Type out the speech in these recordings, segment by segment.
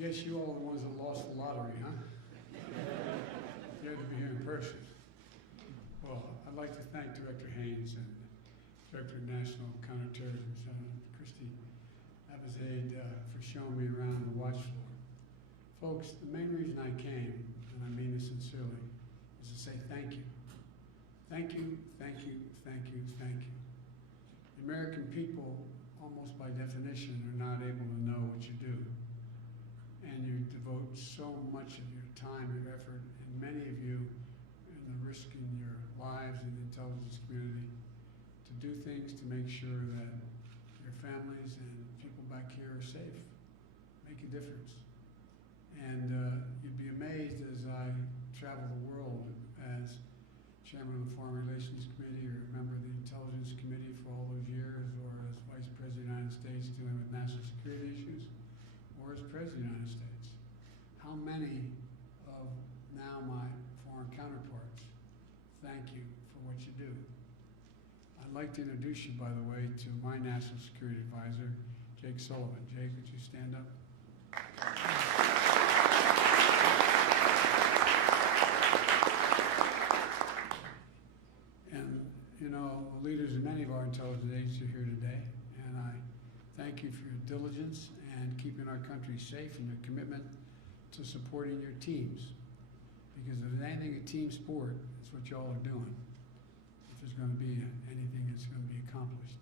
guess you all are the ones that lost the lottery, huh? You had to be here in person. Well, I'd like to thank Director Haynes and Director of National Counterterrorism, Senator Christy Abizade, for showing me around the watch floor. Folks, the main reason I came, and I mean this sincerely, is to say thank you. Thank you, thank you, thank you, thank you. The American people, almost by definition, are not able to know what you do. And you devote so much of your time, your effort, and many of you, in the risk in your lives in the intelligence community, to do things to make sure that your families and people back here are safe, make a difference. And you'd be amazed as I travel the world as Chairman of the Foreign Relations Committee or a member of the Intelligence Committee for all those years, or as Vice President of the United States dealing with national security issues, or as President of the United States. How many of now my foreign counterparts thank you for what you do? I'd like to introduce you, by the way, to my National Security Advisor, Jake Sullivan. Jake, would you stand up? And, you know, leaders of many of our intelligence agencies are here today, and I thank you for your diligence and keeping our country safe and your commitment to supporting your teams. Because if there's anything a team sport, it's what y'all are doing. If there's going to be anything that's going to be accomplished.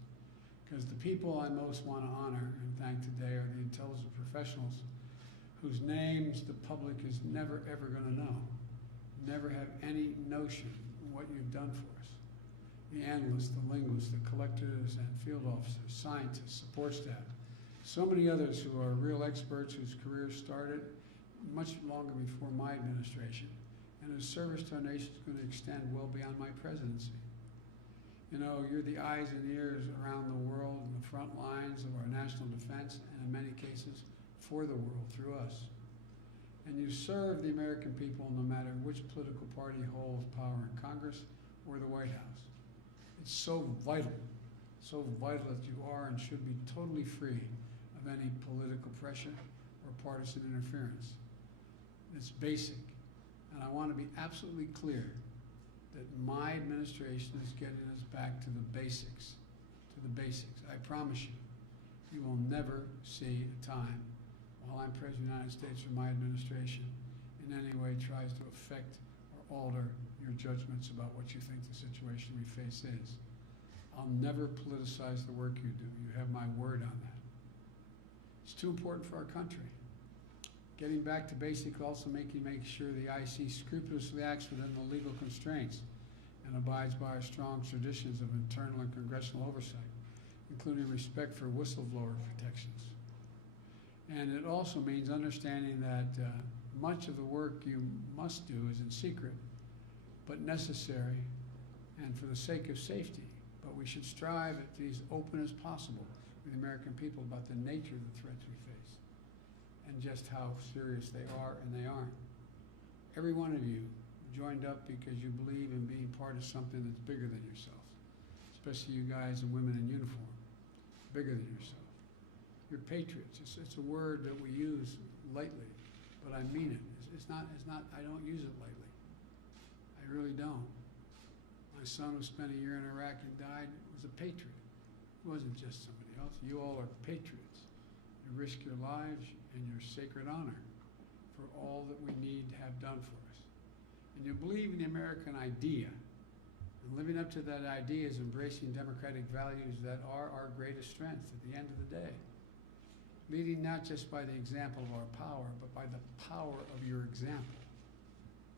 Because the people I most want to honor and thank today are the intelligence professionals whose names the public is never ever going to know, never have any notion of what you've done for us. The analysts, the linguists, the collectors and field officers, scientists, support staff, so many others who are real experts whose careers started much longer before my administration, and whose service to our nation is going to extend well beyond my presidency. You know, you're the eyes and ears around the world and the front lines of our national defense, and in many cases, for the world through us. And you serve the American people no matter which political party holds power in Congress or the White House. It's so vital that you are and should be totally free of any political pressure or partisan interference. It's basic. And I want to be absolutely clear that my administration is getting us back to the basics, I promise you. You will never see a time while I'm President of the United States or my administration in any way tries to affect or alter your judgments about what you think the situation we face is. I'll never politicize the work you do. You have my word on that. It's too important for our country. Getting back to basic also make sure the IC scrupulously acts within the legal constraints and abides by our strong traditions of internal and congressional oversight, including respect for whistleblower protections. And it also means understanding that much of the work you must do is in secret, but necessary and for the sake of safety. But we should strive to be as open as possible with the American people about the nature of the threats we face and just how serious they are and they aren't. Every one of you joined up because you believe in being part of something that's bigger than yourself, especially you guys and women in uniform, bigger than yourself. You're patriots. It's a word that we use lightly, but I mean it. It's not, I don't use it lightly. I really don't. My son who spent a year in Iraq and died was a patriot. He wasn't just somebody else. You all are patriots. You risk your lives and your sacred honor for all that we need to have done for us. And you believe in the American idea. And living up to that idea is embracing democratic values that are our greatest strength at the end of the day. Leading not just by the example of our power, but by the power of your example.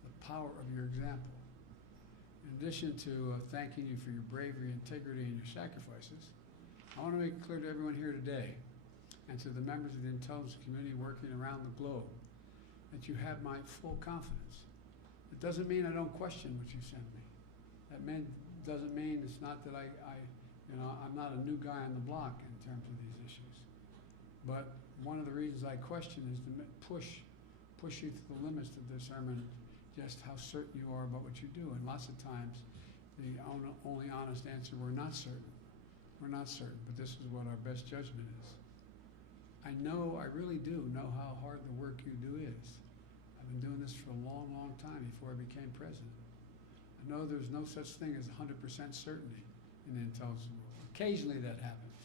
The power of your example. In addition to thanking you for your bravery, integrity, and your sacrifices, I want to make it clear to everyone here today, and to the members of the intelligence community working around the globe, that you have my full confidence. It doesn't mean I don't question what you send me. That doesn't mean it's not that I'm not a new guy on the block in terms of these issues. But one of the reasons I question is to push you to the limits to discern just how certain you are about what you do. And lots of times, the only honest answer, we're not certain. We're not certain, but this is what our best judgment is. I really do know how hard the work you do is. I've been doing this for a long, long time before I became president. I know there's no such thing as 100% certainty in the intelligence world. Occasionally that happens.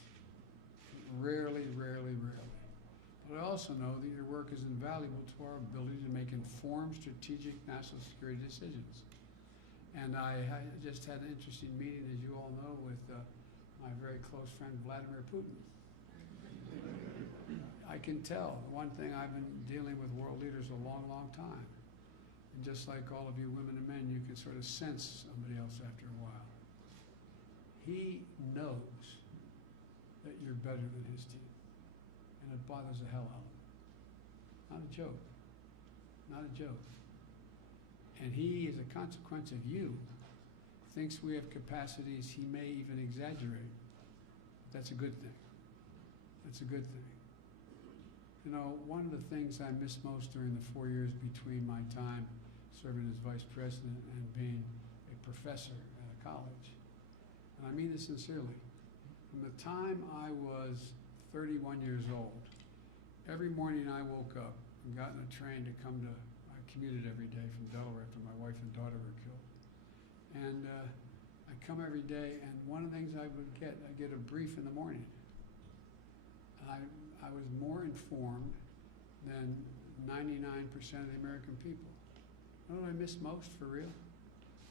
Rarely, rarely, rarely. But I also know that your work is invaluable to our ability to make informed, strategic national security decisions. And I just had an interesting meeting, as you all know, with my very close friend Vladimir Putin. I can tell. One thing, I've been dealing with world leaders a long, long time. And just like all of you women and men, you can sort of sense somebody else after a while. He knows that you're better than his team. And it bothers the hell out of him. Not a joke. Not a joke. And he, as a consequence of you, thinks we have capacities he may even exaggerate. That's a good thing. That's a good thing. You know, one of the things I miss most during the 4 years between my time serving as vice president and being a professor at a college, and I mean this sincerely, from the time I was 31 years old, every morning I woke up and got in a train to come to, I commuted every day from Delaware after my wife and daughter were killed. And I come every day, and one of the things I get a brief in the morning. I was more informed than 99% of the American people. You know what I miss most, for real,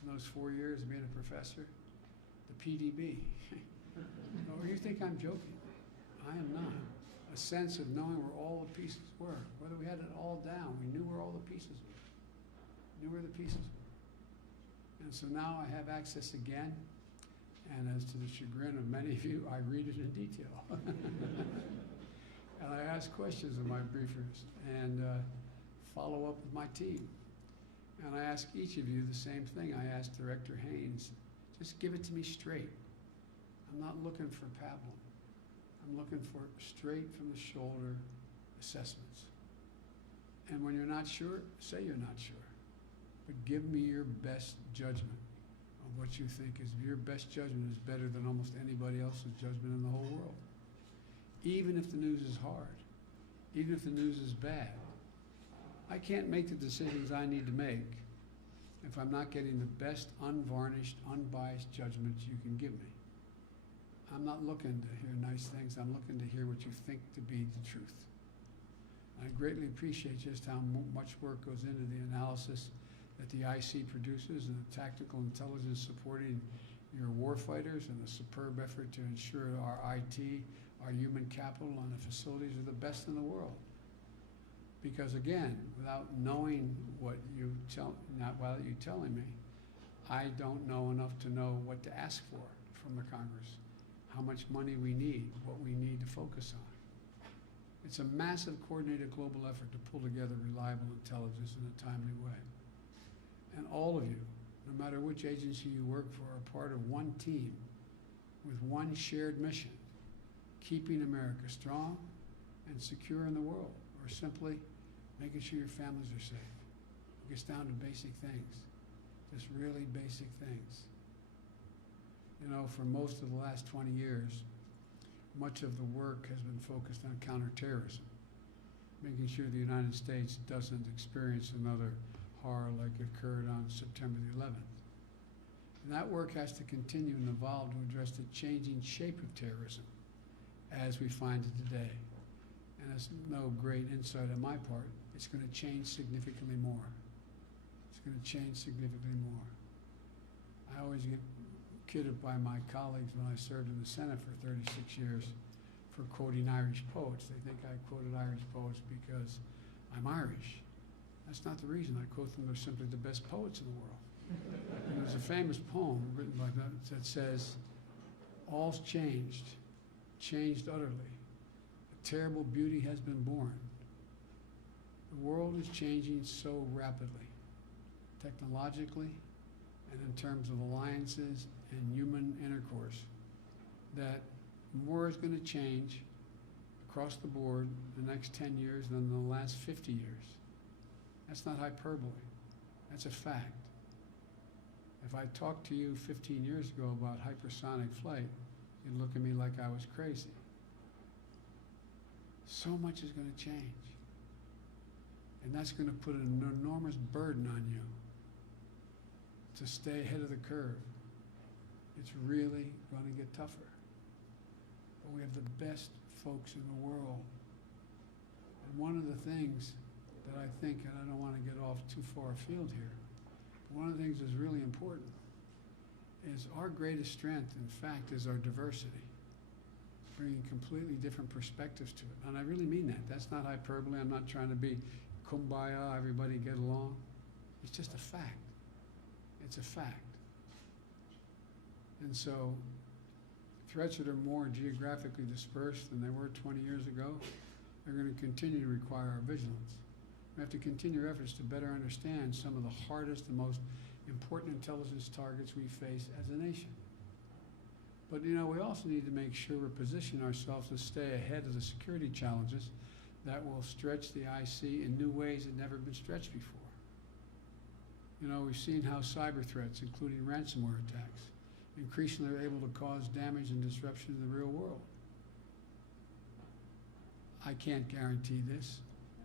in those 4 years of being a professor? The PDB. Oh, you think I'm joking? I am not. A sense of knowing where all the pieces were, whether we had it all down, we knew where all the pieces were. Knew where the pieces were. And so now I have access again, and as to the chagrin of many of you, I read it in detail. And I ask questions of my briefers and follow up with my team. And I ask each of you the same thing. I asked Director Haynes, just give it to me straight. I'm not looking for pablum. I'm looking for straight from the shoulder assessments. And when you're not sure, say you're not sure. But give me your best judgment of what you think is your best judgment is better than almost anybody else's judgment in the whole world. Even if the news is hard, even if the news is bad. I can't make the decisions I need to make if I'm not getting the best unvarnished, unbiased judgment you can give me. I'm not looking to hear nice things. I'm looking to hear what you think to be the truth. I greatly appreciate just how much work goes into the analysis that the IC produces and the tactical intelligence supporting your warfighters and the superb effort to ensure our IT, our human capital, and the facilities are the best in the world. Because again, without knowing what you without you telling me, I don't know enough to know what to ask for from the Congress, how much money we need, what we need to focus on. It's a massive coordinated global effort to pull together reliable intelligence in a timely way. And all of you, no matter which agency you work for, are part of one team with one shared mission, keeping America strong and secure in the world, or simply making sure your families are safe. It gets down to basic things, just really basic things. You know, for most of the last 20 years, much of the work has been focused on counterterrorism, making sure the United States doesn't experience another horror like occurred on September the 11th. And that work has to continue and evolve to address the changing shape of terrorism as we find it today. And it's no great insight on my part, it's going to change significantly more. It's going to change significantly more. I always get kidded by my colleagues when I served in the Senate for 36 years for quoting Irish poets. They think I quoted Irish poets because I'm Irish. That's not the reason I quote them. They're simply the best poets in the world. And there's a famous poem written by them that says, all's changed, changed utterly. A terrible beauty has been born. The world is changing so rapidly, technologically, and in terms of alliances and human intercourse, that more is going to change across the board the next 10 years than the last 50 years. That's not hyperbole. That's a fact. If I talked to you 15 years ago about hypersonic flight, you'd look at me like I was crazy. so much is going to change. And that's going to put an enormous burden on you to stay ahead of the curve. It's really going to get tougher. But we have the best folks in the world. And one of the things that I think, and I don't want to get off too far afield here, but one of the things that's really important is our greatest strength, in fact, is our diversity, bringing completely different perspectives to it. And I really mean that. That's not hyperbole. I'm not trying to be kumbaya, everybody get along. It's just a fact. It's a fact. And so threats that are more geographically dispersed than they were 20 years ago are going to continue to require our vigilance. We have to continue our efforts to better understand some of the hardest and most important intelligence targets we face as a nation. But we also need to make sure we're positioning ourselves to stay ahead of the security challenges that will stretch the IC in new ways that never been stretched before. We've seen how cyber threats, including ransomware attacks, increasingly are able to cause damage and disruption in the real world. I can't guarantee this,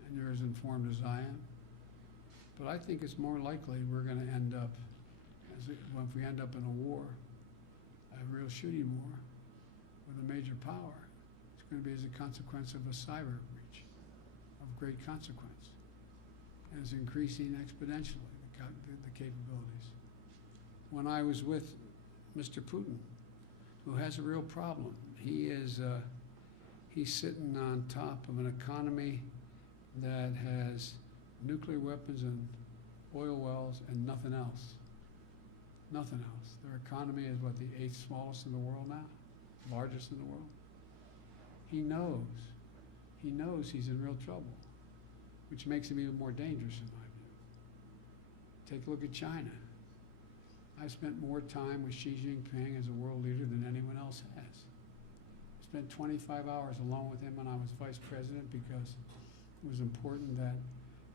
and you're as informed as I am, but I think it's more likely we're going to end up, if we end up in a war, a real shooting war with a major power, it's going to be as a consequence of a cyber breach of great consequence. And it's increasing exponentially, the capabilities. When I was with Mr. Putin, who has a real problem, he's sitting on top of an economy that has nuclear weapons and oil wells and nothing else. Nothing else. Their economy is what, the 8th smallest in the world now? Largest in the world? He knows he's in real trouble, which makes him even more dangerous in my view. Take a look at China. I've spent more time with Xi Jinping as a world leader than anyone else has. I spent 25 hours alone with him when I was vice president because it was important that,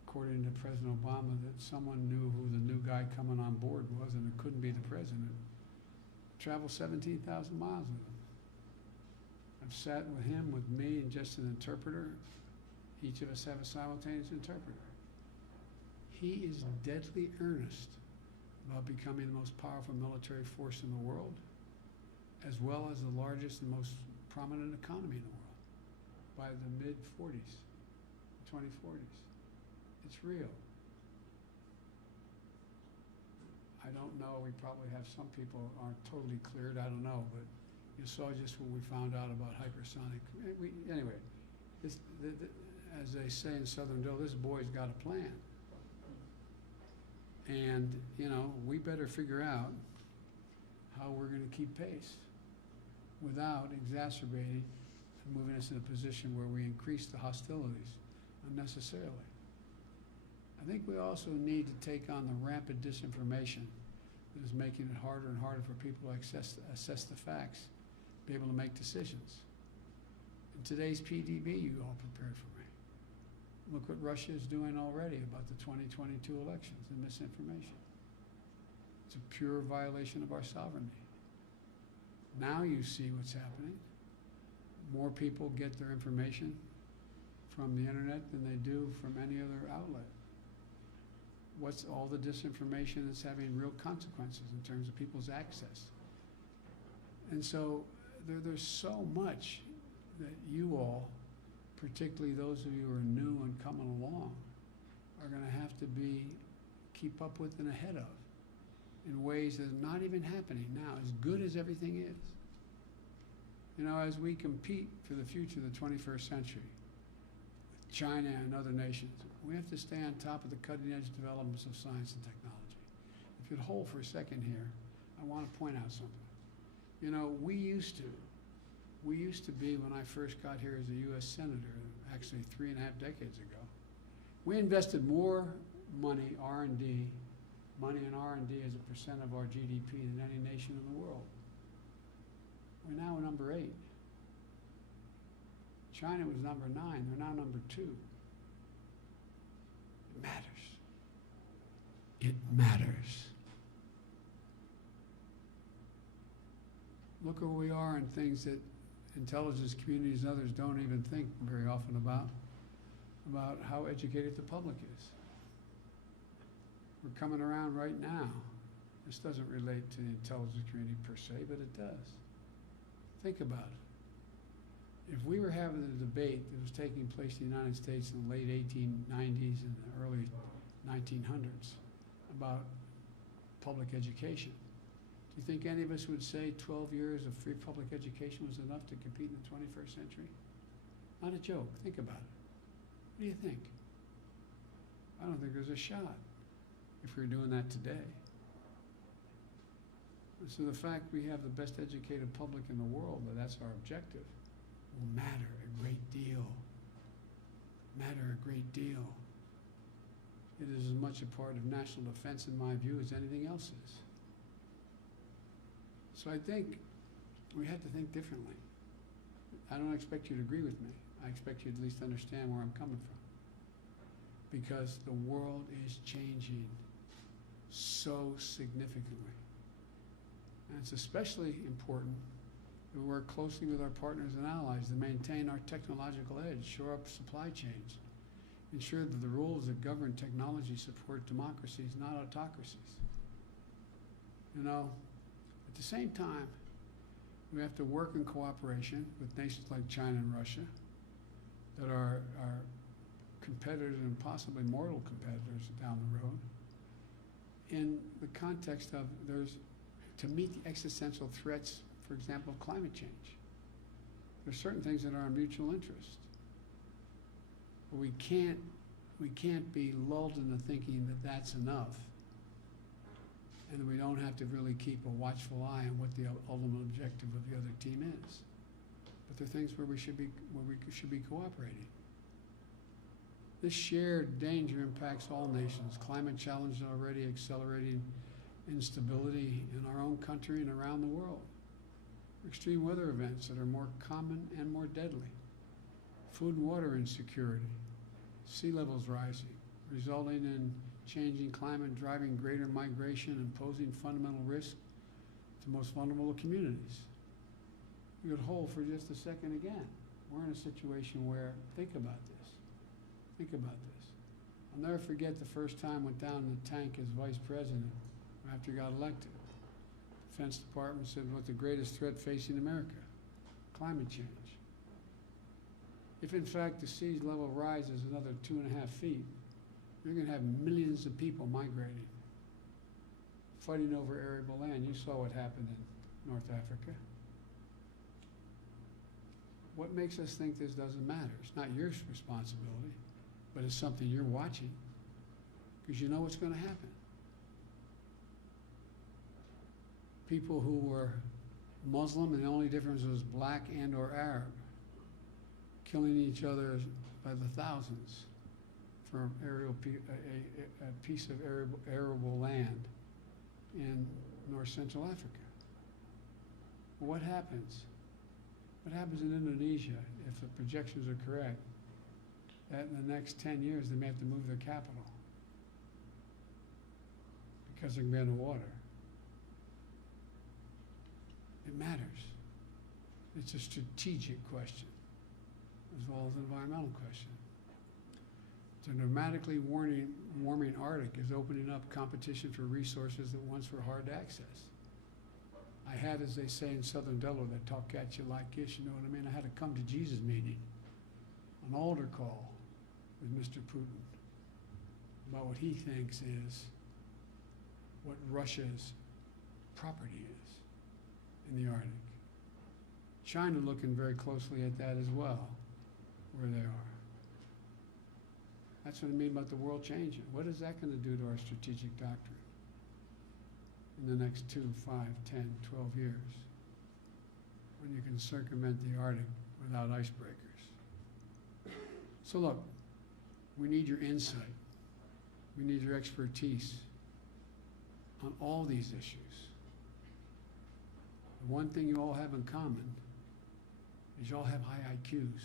according to President Obama, that someone knew who the new guy coming on board was, and it couldn't be the president. Traveled 17,000 miles with him. I've sat with him, with me, and just an interpreter. Each of us have a simultaneous interpreter. He is deadly earnest about becoming the most powerful military force in the world, as well as the largest and most prominent economy in the world by the mid-40s, 2040s. It's real. I don't know, we probably have some people aren't totally cleared, I don't know, but you saw just what we found out about hypersonic. Anyway, as they say in Southern Dale, this boy's got a plan. And, we better figure out how we're going to keep pace without exacerbating and moving us in a position where we increase the hostilities unnecessarily. I think we also need to take on the rampant disinformation that is making it harder and harder for people to assess the facts, be able to make decisions. In today's PDB, you all prepared for me. Look what Russia is doing already about the 2022 elections and misinformation. It's a pure violation of our sovereignty. Now you see what's happening. More people get their information from the internet than they do from any other outlet. What's all the disinformation that's having real consequences in terms of people's access? And so there's so much that you all, particularly those of you who are new and coming along, are going to have to keep up with and ahead of in ways that are not even happening now, as good as everything is. As we compete for the future of the 21st century, with China and other nations, we have to stay on top of the cutting edge developments of science and technology. If you'd hold for a second here, I want to point out something. We used to be, when I first got here as a U.S. Senator, actually 3.5 decades ago, we invested more money in R&D as a percent of our GDP than any nation in the world. We're now number 8. China was number 9. They're now number 2. It matters. It matters. Look where we are in things that intelligence communities and others don't even think very often about how educated the public is. We're coming around right now. This doesn't relate to the intelligence community per se, but it does. Think about it. If we were having a debate that was taking place in the United States in the late 1890s and the early 1900s about public education, do you think any of us would say 12 years of free public education was enough to compete in the 21st century? Not a joke. Think about it. What do you think? I don't think there's a shot if we were doing that today. So the fact we have the best educated public in the world, but that's our objective, will matter a great deal. Matter a great deal. It is as much a part of national defense, in my view, as anything else is. So I think we have to think differently. I don't expect you to agree with me. I expect you to at least understand where I'm coming from. Because the world is changing so significantly. And it's especially important that we work closely with our partners and allies to maintain our technological edge, shore up supply chains, ensure that the rules that govern technology support democracies, not autocracies. You know, at the same time, we have to work in cooperation with nations like China and Russia that are competitors and possibly mortal competitors down the road, in the context of to meet the existential threats, for example, of climate change. There's certain things that are our mutual interest. But we can't be lulled into thinking that that's enough, and that we don't have to really keep a watchful eye on what the ultimate objective of the other team is. But there are things where we should be cooperating. This shared danger impacts all nations. Climate challenge is already accelerating instability in our own country and around the world. Extreme weather events that are more common and more deadly. Food and water insecurity. Sea levels rising, resulting in changing climate, driving greater migration and posing fundamental risk to most vulnerable communities. You could hold for just a second again. We're in a situation where, think about this. Think about this. I'll never forget the first time I went down in the tank as vice president after he got elected. The Defense Department said, what's the greatest threat facing America? Climate change. If in fact the sea level rises another 2.5 feet, you're going to have millions of people migrating, fighting over arable land. You saw what happened in North Africa. What makes us think this doesn't matter? It's not your responsibility, but it's something you're watching because you know what's going to happen. People who were Muslim and the only difference was black and or Arab, killing each other by the thousands for a piece of arable land in North Central Africa. What happens? What happens in Indonesia if the projections are correct? That in the next 10 years they may have to move their capital because they're going to be underwater. It matters. It's a strategic question as well as an environmental question. The dramatically warming Arctic is opening up competition for resources that once were hard to access. I had, as they say in Southern Delaware, that talk at you like this, you know what I mean? I had a come to Jesus meeting, an altar call with Mr. Putin about what he thinks is what Russia's property is in the Arctic. China looking very closely at that as well, where they are. That's what I mean about the world changing. What is that going to do to our strategic doctrine in the next 2, 5, 10, 12 years when you can circumvent the Arctic without icebreakers? So look, we need your insight. We need your expertise on all these issues. The one thing you all have in common is you all have high IQs.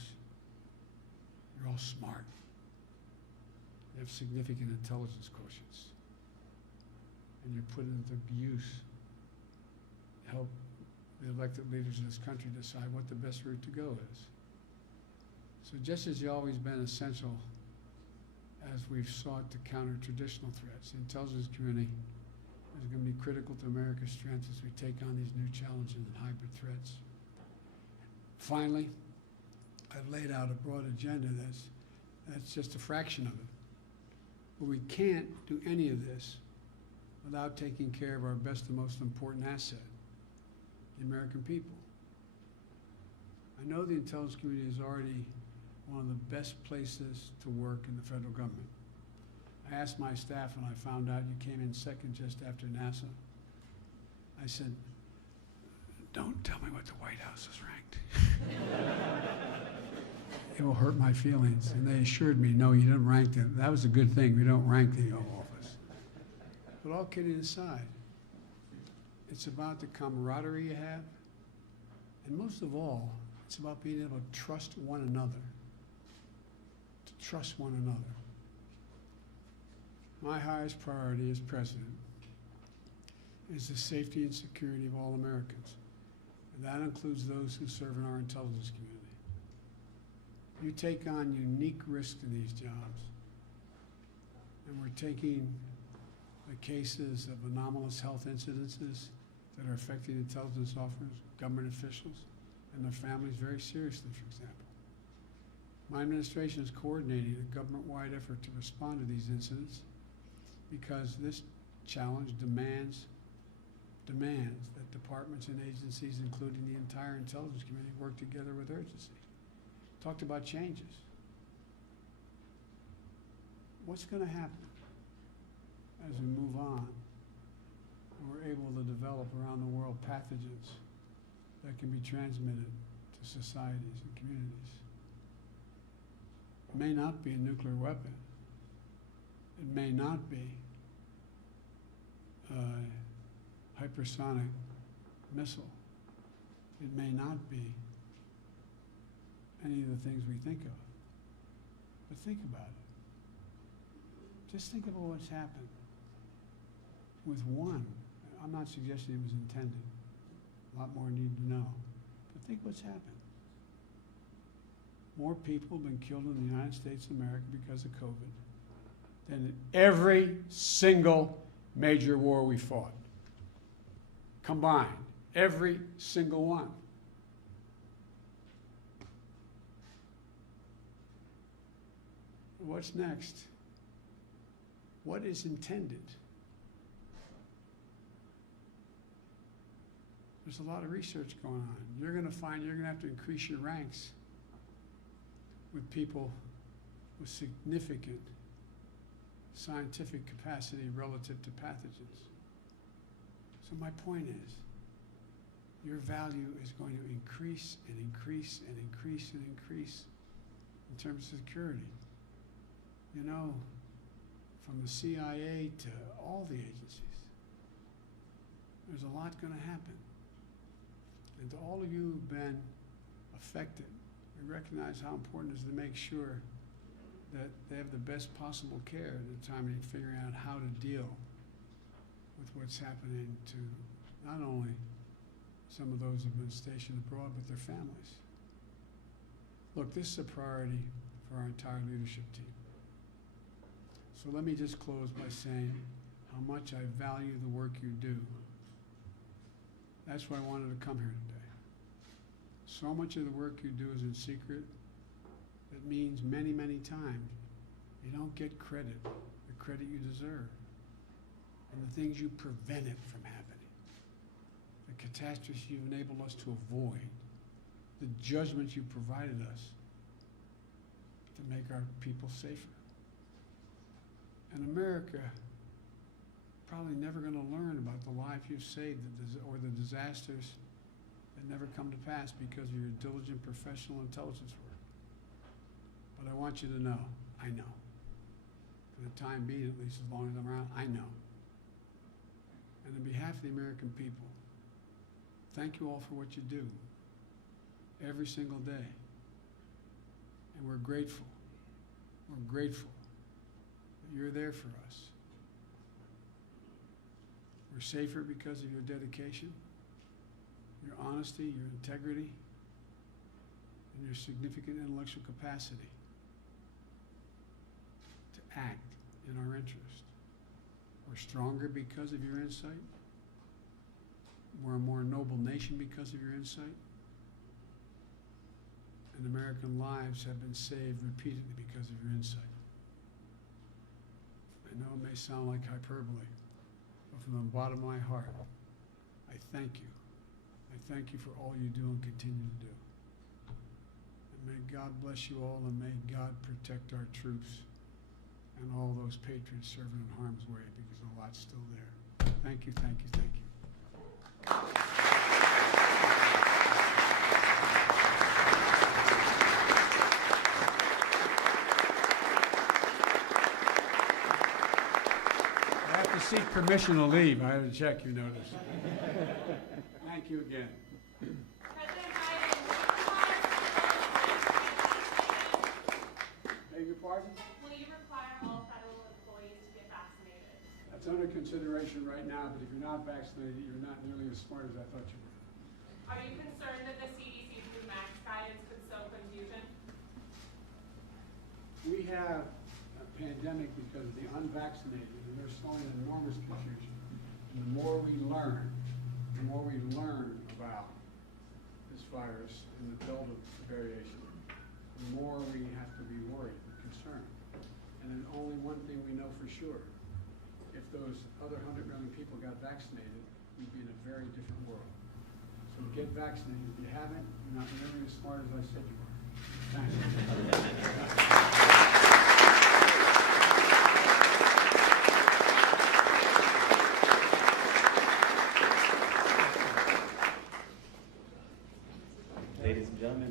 You're all smart. You have significant intelligence quotients. And you're put into use to help the elected leaders of this country decide what the best route to go is. So just as you've always been essential as we've sought to counter traditional threats, the intelligence community is going to be critical to America's strength as we take on these new challenges and hybrid threats. Finally, I've laid out a broad agenda that's just a fraction of it. But we can't do any of this without taking care of our best and most important asset, the American people. I know the intelligence community is already one of the best places to work in the federal government. I asked my staff when I found out you came in second just after NASA. I said, don't tell me what the White House is ranked. It will hurt my feelings. And they assured me, no, you didn't rank them. That was a good thing. We don't rank the Oval Office. But all kidding aside, it's about the camaraderie you have. And most of all, it's about being able to trust one another. To trust one another. My highest priority as president is the safety and security of all Americans. And that includes those who serve in our intelligence community. You take on unique risks in these jobs. And we're taking the cases of anomalous health incidences that are affecting intelligence officers, government officials, and their families very seriously, for example. My administration is coordinating a government-wide effort to respond to these incidents because this challenge demands that departments and agencies, including the entire intelligence community, work together with urgency. Talked about changes. What's going to happen as we move on and we're able to develop around the world pathogens that can be transmitted to societies and communities? It may not be a nuclear weapon. It may not be a hypersonic missile. It may not be any of the things we think of. But think about it. Just think about what's happened with one. I'm not suggesting it was intended. A lot more need to know. But think what's happened. More people have been killed in the United States of America because of COVID than in every single major war we fought. Combined. Every single one. What's next? What is intended? There's a lot of research going on. You're going to find you're going to have to increase your ranks with people with significant scientific capacity relative to pathogens. So my point is, your value is going to increase and increase and increase and increase in terms of security. You know, from the CIA to all the agencies, there's a lot going to happen. And to all of you who've been affected, we recognize how important it is to make sure that they have the best possible care at the time of figuring out how to deal with what's happening to not only some of those who've been stationed abroad, but their families. Look, this is a priority for our entire leadership team. So let me just close by saying how much I value the work you do. That's why I wanted to come here today. So much of the work you do is in secret. That means many, many times you don't get credit, the credit you deserve, and the things you prevented from happening, the catastrophes you've enabled us to avoid, the judgments you provided us to make our people safer. And America probably never going to learn about the life you've saved or the disasters that never come to pass because of your diligent professional intelligence work. But I want you to know, I know. For the time being, at least as long as I'm around, I know. And on behalf of the American people, thank you all for what you do every single day. And we're grateful. We're grateful that you're there for us. We're safer because of your dedication. your honesty, your integrity, and your significant intellectual capacity to act in our interest. We're stronger because of your insight. We're a more noble nation because of your insight. And American lives have been saved repeatedly because of your insight. I know it may sound like hyperbole, but from the bottom of my heart, I thank you. I thank you for all you do and continue to do. And may God bless you all, and may God protect our troops and all those patriots serving in harm's way, because a lot's still there. Thank you, thank you, thank you. I have to seek permission to leave. I have to check, you notice. Thank you again. President Biden, Beg your pardon? will you require all federal employees to get vaccinated? That's under consideration right now, but if you're not vaccinated, you're not nearly as smart as I thought you were. Are you concerned that the CDC's new max guidance could sow confusion? We have a pandemic because of the unvaccinated, and they're sowing enormous confusion. And the more we learn about this virus and the Delta variation, the more we have to be worried and concerned. And then only one thing we know for sure: if those other 100 million people got vaccinated, we'd be in a very different world. So get vaccinated. If you haven't, you're not nearly as smart as I said you were. Thanks.